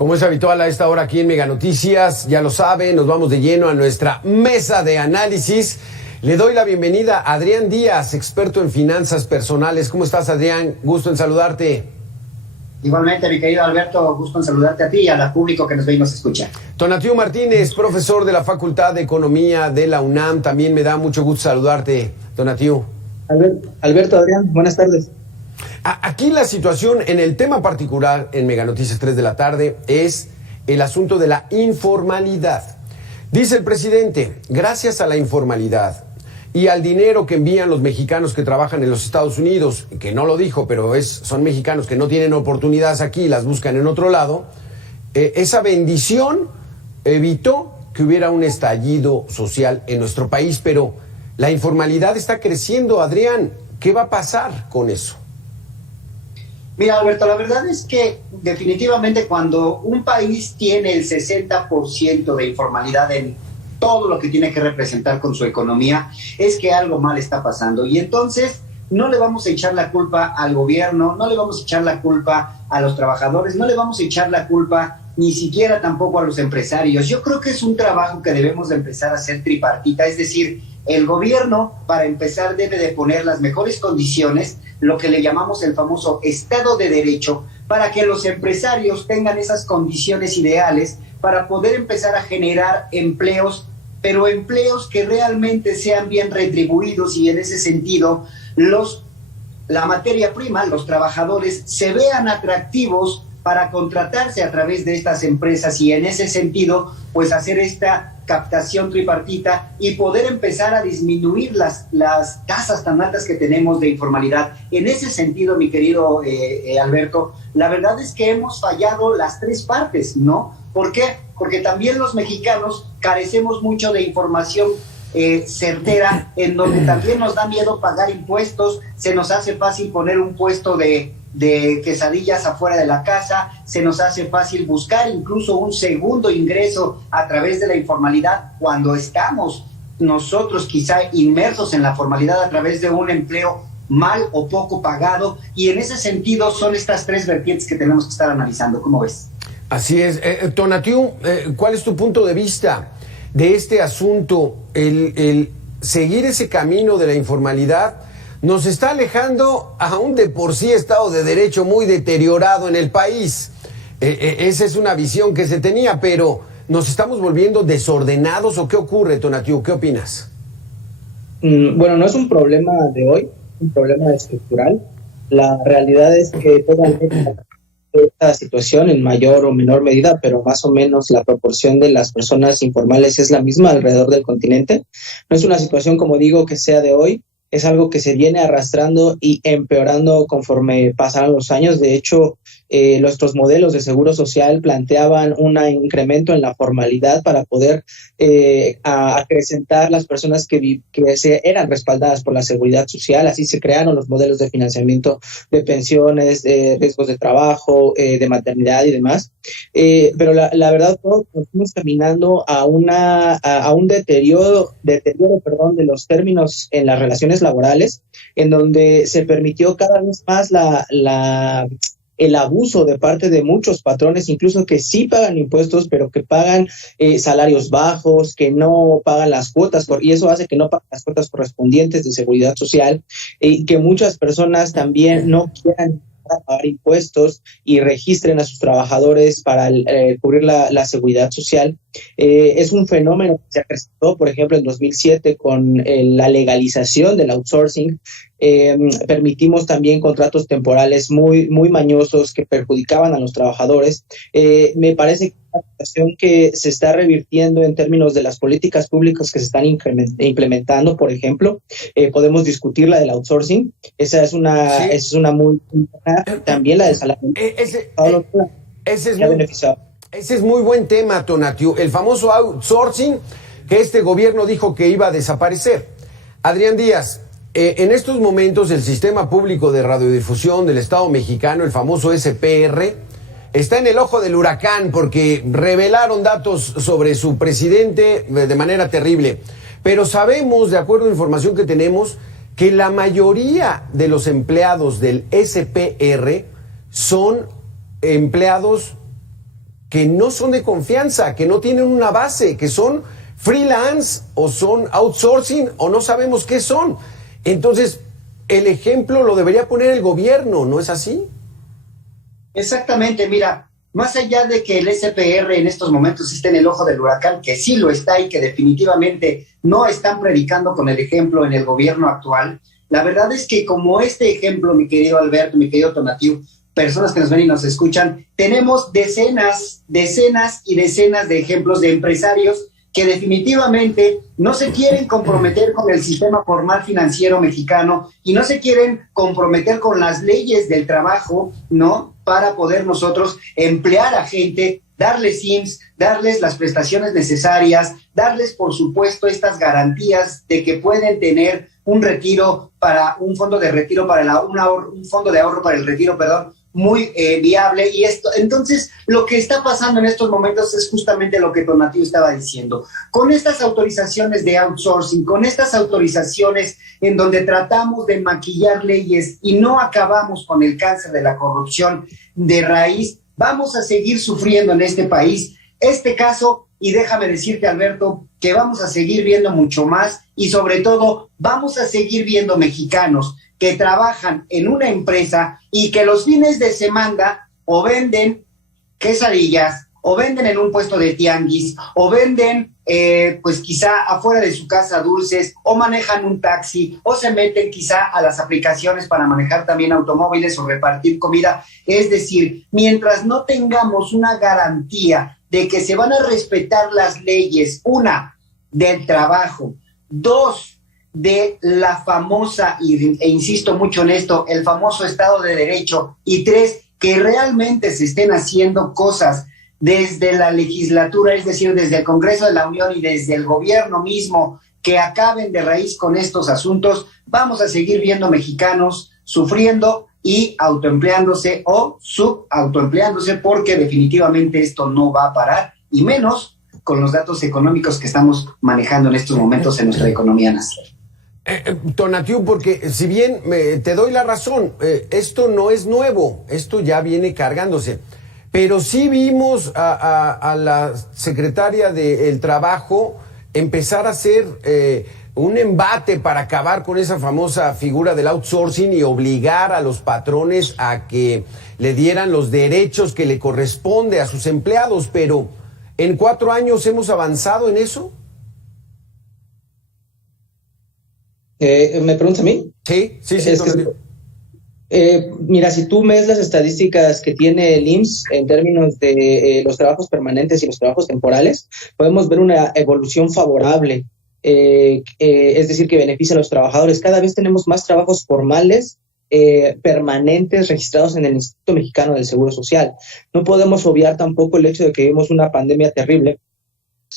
Como es habitual a esta hora aquí en Mega Noticias, ya lo saben, nos vamos de lleno a nuestra mesa de análisis. Le doy la bienvenida a Adrián Díaz, experto en finanzas personales. ¿Cómo estás, Adrián? Gusto en saludarte. Igualmente, mi querido Alberto, gusto en saludarte a ti y al público que nos ve y nos escucha. Tonatiu Martínez, profesor de la Facultad de Economía de la UNAM. También me da mucho gusto saludarte, Tonatiu. Alberto, Adrián, buenas tardes. Aquí la situación, en el tema particular, en Mega Noticias 3 de la tarde, es el asunto de la informalidad. Dice el presidente, gracias a la informalidad y al dinero que envían los mexicanos que trabajan en los Estados Unidos, que no lo dijo, pero son mexicanos que no tienen oportunidades aquí y las buscan en otro lado, esa bendición evitó que hubiera un estallido social en nuestro país, pero la informalidad está creciendo, Adrián. ¿Qué va a pasar con eso? Mira, Alberto, la verdad es que definitivamente cuando un país tiene el 60% de informalidad en todo lo que tiene que representar con su economía, es que algo mal está pasando. Y entonces no le vamos a echar la culpa al gobierno, no le vamos a echar la culpa a los trabajadores, no le vamos a echar la culpa ni siquiera tampoco a los empresarios. Yo creo que es un trabajo que debemos de empezar a hacer tripartita, es decir, el gobierno, para empezar, debe de poner las mejores condiciones, lo que le llamamos el famoso Estado de Derecho, para que los empresarios tengan esas condiciones ideales para poder empezar a generar empleos, pero empleos que realmente sean bien retribuidos y en ese sentido la materia prima, los trabajadores, se vean atractivos para contratarse a través de estas empresas y en ese sentido, pues hacer esta captación tripartita y poder empezar a disminuir las tasas tan altas que tenemos de informalidad. En ese sentido, mi querido Alberto, la verdad es que hemos fallado las tres partes, ¿no? ¿Por qué? Porque también los mexicanos carecemos mucho de información certera, en donde también nos da miedo pagar impuestos, se nos hace fácil poner un puesto de quesadillas afuera de la casa, se nos hace fácil buscar incluso un segundo ingreso a través de la informalidad cuando estamos nosotros quizá inmersos en la formalidad a través de un empleo mal o poco pagado, y en ese sentido son estas tres vertientes que tenemos que estar analizando. ¿Cómo ves? Así es. Tonatiu, ¿cuál es tu punto de vista de este asunto? El seguir ese camino de la informalidad nos está alejando a un de por sí Estado de Derecho muy deteriorado en el país. Esa es una visión que se tenía, pero ¿nos estamos volviendo desordenados o qué ocurre, Tonatiu? ¿Qué opinas? Bueno, no es un problema de hoy, es un problema estructural. La realidad es que todavía esta situación en mayor o menor medida, pero más o menos la proporción de las personas informales es la misma alrededor del continente. No es una situación, como digo, que sea de hoy. Es algo que se viene arrastrando y empeorando conforme pasaron los años. De hecho, nuestros modelos de seguro social planteaban un incremento en la formalidad para poder acrecentar las personas que eran respaldadas por la seguridad social. Así se crearon los modelos de financiamiento de pensiones, de riesgos de trabajo, de maternidad y demás. Pero la verdad, todos estamos caminando a un deterioro de los términos en las relaciones laborales, en donde se permitió cada vez más el abuso de parte de muchos patrones, incluso que sí pagan impuestos, pero que pagan salarios bajos, que no pagan las cuotas, y eso hace que no paguen las cuotas correspondientes de seguridad social, y que muchas personas también no quieran pagar impuestos y registren a sus trabajadores para cubrir la seguridad social. Es un fenómeno que se presentó, por ejemplo, en 2007 con la legalización del outsourcing. Permitimos también contratos temporales muy mañosos que perjudicaban a los trabajadores. Me parece que es una situación que se está revirtiendo en términos de las políticas públicas que se están implementando. Por ejemplo, podemos discutir la del outsourcing. Esa es una muy buena. También la del salario. Ese es muy buen tema, Tonatiu. El famoso outsourcing que este gobierno dijo que iba a desaparecer. Adrián Díaz, en estos momentos el Sistema Público de Radiodifusión del Estado Mexicano, el famoso SPR, está en el ojo del huracán porque revelaron datos sobre su presidente de manera terrible. Pero sabemos, de acuerdo a información que tenemos, que la mayoría de los empleados del SPR son empleados que no son de confianza, que no tienen una base, que son freelance o son outsourcing o no sabemos qué son. Entonces, el ejemplo lo debería poner el gobierno, ¿no es así? Exactamente, mira, más allá de que el SPR en estos momentos esté en el ojo del huracán, que sí lo está y que definitivamente no están predicando con el ejemplo en el gobierno actual, la verdad es que como este ejemplo, mi querido Alberto, mi querido Tonatiuh, personas que nos ven y nos escuchan, tenemos decenas y decenas de ejemplos de empresarios que definitivamente no se quieren comprometer con el sistema formal financiero mexicano y no se quieren comprometer con las leyes del trabajo, ¿no? Para poder nosotros emplear a gente, darles IMSS, darles las prestaciones necesarias, darles, por supuesto, estas garantías de que pueden tener un retiro para un fondo de retiro para un fondo de ahorro para el retiro, perdón, muy viable. Y esto, entonces, lo que está pasando en estos momentos es justamente lo que Tonatiuh estaba diciendo. Con estas autorizaciones de outsourcing, con estas autorizaciones en donde tratamos de maquillar leyes y no acabamos con el cáncer de la corrupción de raíz, vamos a seguir sufriendo en este país este caso. Y déjame decirte, Alberto, que vamos a seguir viendo mucho más y sobre todo vamos a seguir viendo mexicanos que trabajan en una empresa y que los fines de semana o venden quesadillas, o venden en un puesto de tianguis, o venden pues quizá afuera de su casa dulces, o manejan un taxi, o se meten quizá a las aplicaciones para manejar también automóviles o repartir comida. Es decir, mientras no tengamos una garantía de que se van a respetar las leyes, una, del trabajo, dos, de la famosa, e insisto mucho en esto, el famoso Estado de Derecho, y tres, que realmente se estén haciendo cosas desde la legislatura, es decir, desde el Congreso de la Unión y desde el gobierno mismo, que acaben de raíz con estos asuntos, vamos a seguir viendo mexicanos sufriendo y autoempleándose o subautoempleándose, porque definitivamente esto no va a parar, y menos con los datos económicos que estamos manejando en estos momentos en nuestra economía nacional. Tonatiuh, porque si bien te doy la razón, esto no es nuevo, esto ya viene cargándose, pero sí vimos a la secretaria del Trabajo empezar a hacer un embate para acabar con esa famosa figura del outsourcing y obligar a los patrones a que le dieran los derechos que le corresponde a sus empleados. Pero ¿en 4 años hemos avanzado en eso? ¿Me preguntas a mí? Sí. Mira, si tú ves las estadísticas que tiene el IMSS en términos de los trabajos permanentes y los trabajos temporales, podemos ver una evolución favorable, es decir, que beneficia a los trabajadores. Cada vez tenemos más trabajos formales permanentes registrados en el Instituto Mexicano del Seguro Social. No podemos obviar tampoco el hecho de que vivimos una pandemia terrible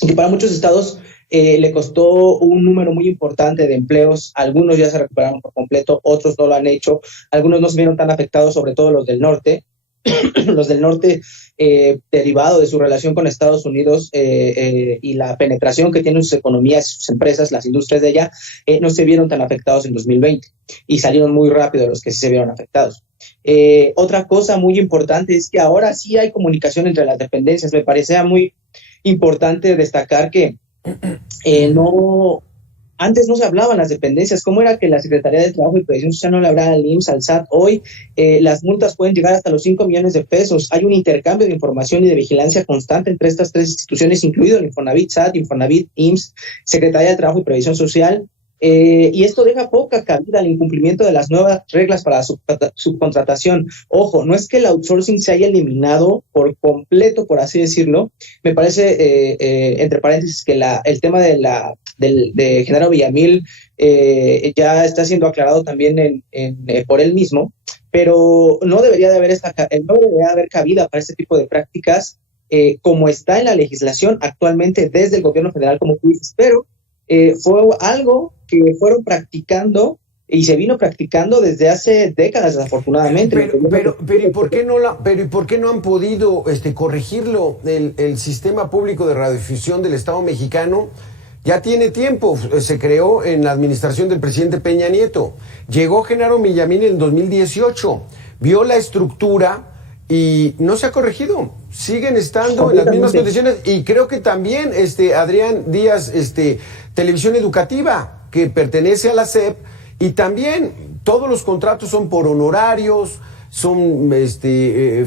y que para muchos estados le costó un número muy importante de empleos. Algunos ya se recuperaron por completo, otros no lo han hecho, algunos no se vieron tan afectados, sobre todo los del norte. Los del norte, derivado de su relación con Estados Unidos y la penetración que tienen sus economías, sus empresas, las industrias de allá, no se vieron tan afectados en 2020 y salieron muy rápido los que sí se vieron afectados. Otra cosa muy importante es que ahora sí hay comunicación entre las dependencias. Me parecía muy importante destacar que antes no se hablaban las dependencias. ¿Cómo era que la Secretaría de Trabajo y Previsión Social no le hablaba al IMSS, al SAT? Hoy las multas pueden llegar hasta los 5 millones de pesos. Hay un intercambio de información y de vigilancia constante entre estas 3 instituciones, incluido el Infonavit, SAT, Infonavit, IMSS, Secretaría de Trabajo y Previsión Social. Y esto deja poca cabida al incumplimiento de las nuevas reglas para la subcontratación. Ojo, no es que el outsourcing se haya eliminado por completo, por así decirlo. Me parece, entre paréntesis, que el tema de Genaro Villamil ya está siendo aclarado también por él mismo, pero no debería de haber cabida para este tipo de prácticas como está en la legislación actualmente desde el gobierno federal, como tú dices, pero fue algo que fueron practicando y se vino practicando desde hace décadas, desafortunadamente. Pero ¿y por qué no han podido corregirlo? El sistema público de radiodifusión del Estado mexicano ya tiene tiempo, se creó en la administración del presidente Peña Nieto. Llegó Genaro Villamil en 2018, vio la estructura y no se ha corregido. Siguen estando en las mismas condiciones y creo que también, Adrián Díaz, Televisión Educativa, que pertenece a la SEP, y también todos los contratos son por honorarios, son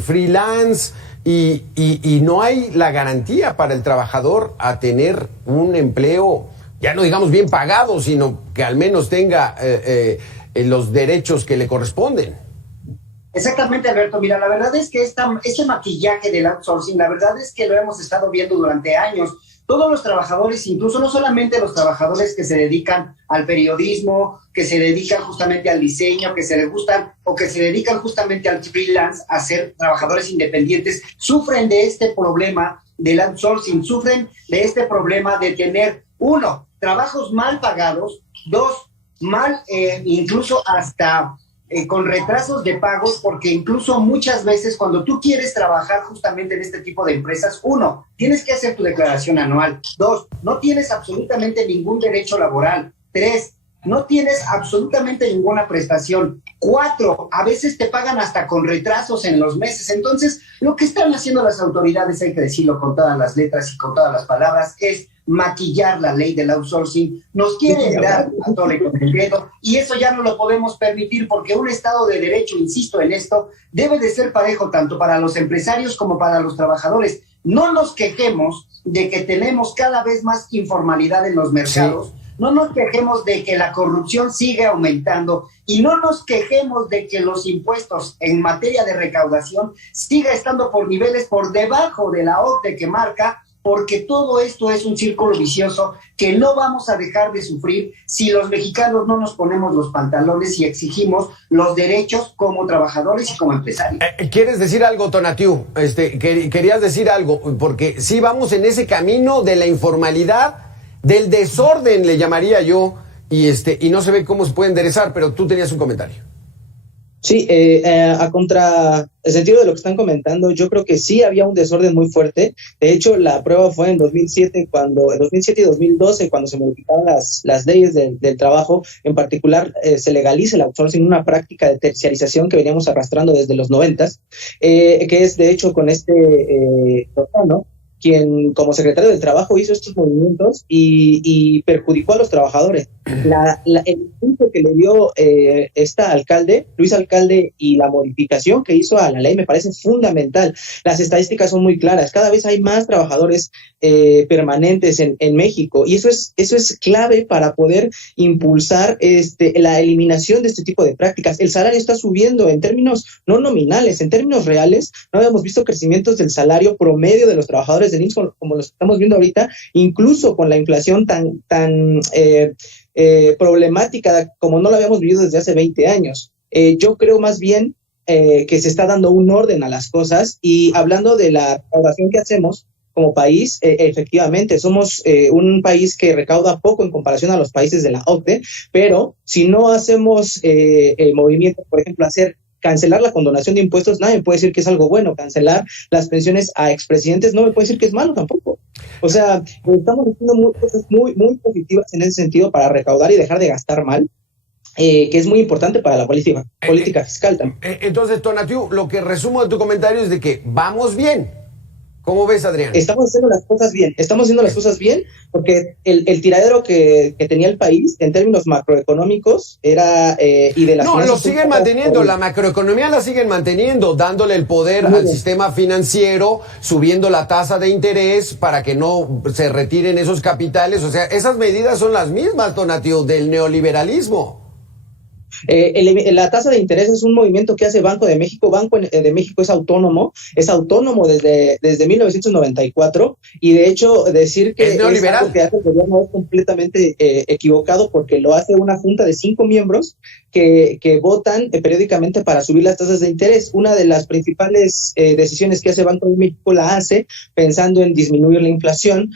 freelance y no hay la garantía para el trabajador a tener un empleo, ya no digamos bien pagado, sino que al menos tenga los derechos que le corresponden. Exactamente, Alberto. Mira, la verdad es que ese maquillaje del outsourcing, la verdad es que lo hemos estado viendo durante años. Todos los trabajadores, incluso no solamente los trabajadores que se dedican al periodismo, que se dedican justamente al diseño, que se les gustan o que se dedican justamente al freelance, a ser trabajadores independientes, sufren de este problema del outsourcing, sufren de este problema de tener, uno, trabajos mal pagados, dos, incluso hasta con retrasos de pagos, porque incluso muchas veces cuando tú quieres trabajar justamente en este tipo de empresas, uno, tienes que hacer tu declaración anual, dos, no tienes absolutamente ningún derecho laboral, tres, no tienes absolutamente ninguna prestación, cuatro, a veces te pagan hasta con retrasos en los meses. Entonces, lo que están haciendo las autoridades, hay que decirlo con todas las letras y con todas las palabras, es maquillar la ley del outsourcing, nos quieren dar a tole con el dedo, y eso ya no lo podemos permitir, porque un Estado de Derecho, insisto en esto, debe de ser parejo tanto para los empresarios como para los trabajadores. No nos quejemos de que tenemos cada vez más informalidad en los mercados, sí. No nos quejemos de que la corrupción sigue aumentando y no nos quejemos de que los impuestos en materia de recaudación siga estando por niveles por debajo de la OCDE que marca, porque todo esto es un círculo vicioso que no vamos a dejar de sufrir si los mexicanos no nos ponemos los pantalones y exigimos los derechos como trabajadores y como empresarios. ¿Quieres decir algo, Tonatiuh? Querías decir algo, porque sí vamos en ese camino de la informalidad, del desorden, le llamaría yo, y no se ve cómo se puede enderezar, pero tú tenías un comentario. Sí, a contra el sentido de lo que están comentando, yo creo que sí había un desorden muy fuerte. De hecho, la prueba fue en 2007 y 2012, cuando se modificaron las leyes del trabajo. En particular, se legaliza el outsourcing, una práctica de terciarización que veníamos arrastrando desde los 90s, que es, de hecho, con ¿no? Quien como secretario del Trabajo hizo estos movimientos y perjudicó a los trabajadores. El impulso que le dio Luis Alcalde, y la modificación que hizo a la ley me parece fundamental. Las estadísticas son muy claras. Cada vez hay más trabajadores permanentes en México, y eso es clave para poder impulsar la eliminación de este tipo de prácticas. El salario está subiendo en términos no nominales, en términos reales. No habíamos visto crecimientos del salario promedio de los trabajadores del IMSS como los estamos viendo ahorita, incluso con la inflación tan problemática como no la habíamos vivido desde hace 20 años. Yo creo más bien que se está dando un orden a las cosas, y hablando de la recaudación que hacemos como país, efectivamente somos un país que recauda poco en comparación a los países de la OCDE, pero si no hacemos movimientos, por ejemplo, cancelar la condonación de impuestos, nadie puede decir que es algo bueno. Cancelar las pensiones a expresidentes no me puede decir que es malo tampoco. O sea, estamos haciendo cosas muy, muy positivas en ese sentido para recaudar y dejar de gastar mal, que es muy importante para la política fiscal también. Entonces, Tonatiuh, lo que resumo de tu comentario es de que vamos bien. ¿Cómo ves, Adrián? Estamos haciendo las cosas bien, porque el tiradero que tenía el país en términos macroeconómicos era y de las lo siguen manteniendo, la macroeconomía la siguen manteniendo, dándole el poder al sistema financiero, subiendo la tasa de interés para que no se retiren esos capitales. O sea, esas medidas son las mismas, Tonatiuh, del neoliberalismo. La tasa de interés es un movimiento que hace Banco de México. Banco de México es autónomo desde 1994, y de hecho decir que es neoliberal. Algo que hace el gobierno es completamente equivocado, porque lo hace una junta de 5 miembros que votan periódicamente para subir las tasas de interés. Una de las principales decisiones que hace Banco de México la hace pensando en disminuir la inflación,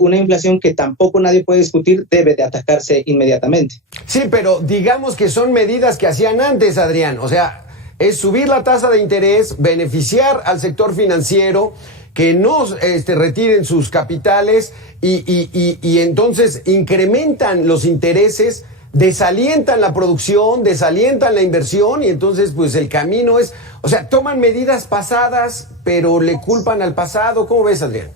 una inflación que tampoco nadie puede discutir, debe de atacarse inmediatamente. Sí, pero digamos que son medidas que hacían antes, Adrián. O sea, es subir la tasa de interés, beneficiar al sector financiero, que no retiren sus capitales y entonces incrementan los intereses desalientan la producción, desalientan la inversión y entonces pues el camino es, o sea, toman medidas pasadas, pero le culpan al pasado. ¿Cómo ves, Adrián?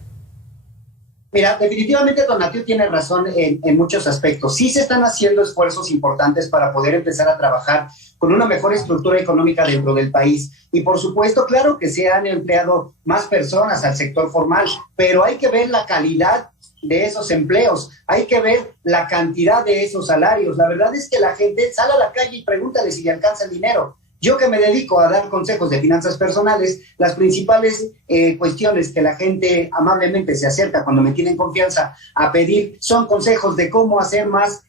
Mira, definitivamente Tonatiuh tiene razón en muchos aspectos. Sí se están haciendo esfuerzos importantes para poder empezar a trabajar con una mejor estructura económica dentro del país. Y por supuesto, claro que se han empleado más personas al sector formal, pero hay que ver la calidad de esos empleos, hay que ver la cantidad de esos salarios. La verdad es que la gente sale a la calle y pregúntale si le alcanza el dinero. Yo que me dedico a dar consejos de finanzas personales, las principales cuestiones que la gente amablemente se acerca cuando me tienen confianza a pedir son consejos de cómo hacer más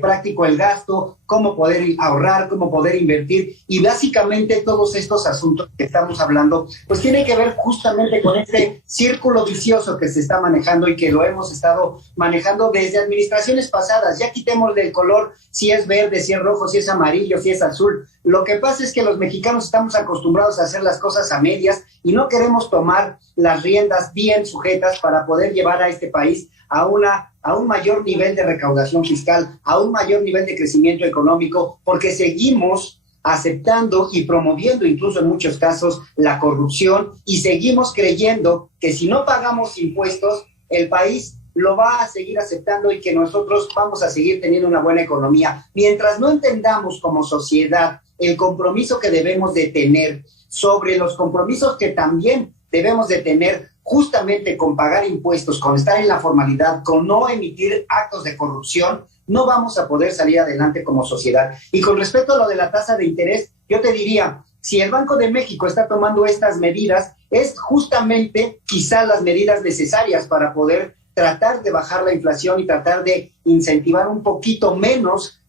práctico el gasto, cómo poder ahorrar, cómo poder invertir, y básicamente todos estos asuntos que estamos hablando, pues tiene que ver justamente con este círculo vicioso que se está manejando y que lo hemos estado manejando desde administraciones pasadas. Ya quitemos del color, si es verde, si es rojo, si es amarillo, si es azul. Lo que pasa es que los mexicanos estamos acostumbrados a hacer las cosas a medias y no queremos tomar las riendas bien sujetas para poder llevar a este país a un mayor nivel de recaudación fiscal, a un mayor nivel de crecimiento económico, porque seguimos aceptando y promoviendo incluso en muchos casos la corrupción y seguimos creyendo que si no pagamos impuestos, el país lo va a seguir aceptando y que nosotros vamos a seguir teniendo una buena economía. Mientras no entendamos como sociedad el compromiso que debemos de tener sobre los compromisos que también debemos de tener justamente con pagar impuestos, con estar en la formalidad, con no emitir actos de corrupción, no vamos a poder salir adelante como sociedad. Y con respecto a lo de la tasa de interés, yo te diría, si el Banco de México está tomando estas medidas, es justamente quizá las medidas necesarias para poder tratar de bajar la inflación y tratar de incentivar un poquito menos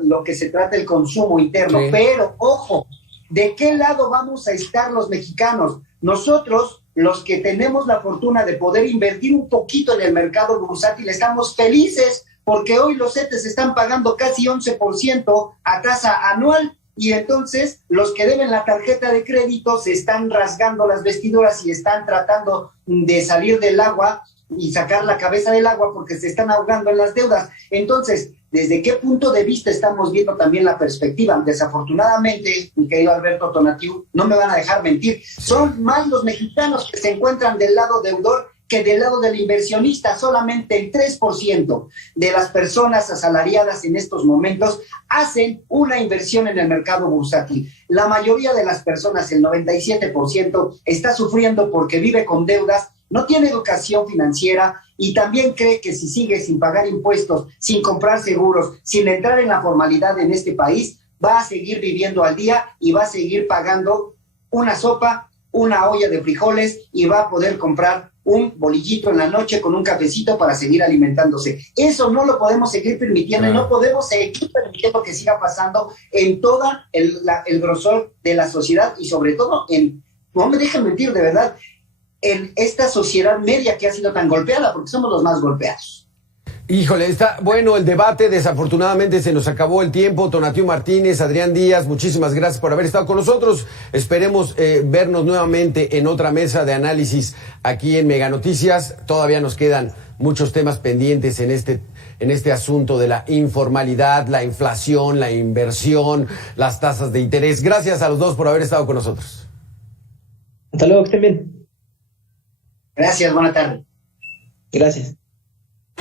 lo que se trata el consumo interno. Sí. Pero, ojo, ¿de qué lado vamos a estar los mexicanos? Nosotros, los que tenemos la fortuna de poder invertir un poquito en el mercado bursátil, estamos felices porque hoy los CETES están pagando casi 11% a tasa anual y entonces los que deben la tarjeta de crédito se están rasgando las vestiduras y están tratando de salir del agua y sacar la cabeza del agua porque se están ahogando en las deudas. Entonces, ¿desde qué punto de vista estamos viendo también la perspectiva? Desafortunadamente, mi querido Alberto Tonatiuh, no me van a dejar mentir, son más los mexicanos que se encuentran del lado deudor que del lado del inversionista. Solamente el 3% de las personas asalariadas en estos momentos hacen una inversión en el mercado bursátil. La mayoría de las personas, el 97%, está sufriendo porque vive con deudas, no tiene educación financiera y también cree que si sigue sin pagar impuestos, sin comprar seguros, sin entrar en la formalidad en este país, va a seguir viviendo al día y va a seguir pagando una sopa, una olla de frijoles y va a poder comprar un bolillito en la noche con un cafecito para seguir alimentándose. Eso no lo podemos seguir permitiendo y no podemos seguir permitiendo que siga pasando en toda el grosor de la sociedad y sobre todo no me dejen mentir, de verdad, en esta sociedad media que ha sido tan golpeada, porque somos los más golpeados. Híjole, está bueno el debate, desafortunadamente se nos acabó el tiempo. Tonatiuh Martínez, Adrián Díaz, muchísimas gracias por haber estado con nosotros. Esperemos vernos nuevamente en otra mesa de análisis aquí en Mega Noticias. Todavía nos quedan muchos temas pendientes en este asunto de la informalidad, la inflación, la inversión, las tasas de interés. Gracias a los dos por haber estado con nosotros. Hasta luego, que estén bien. Gracias, buena tarde. Gracias.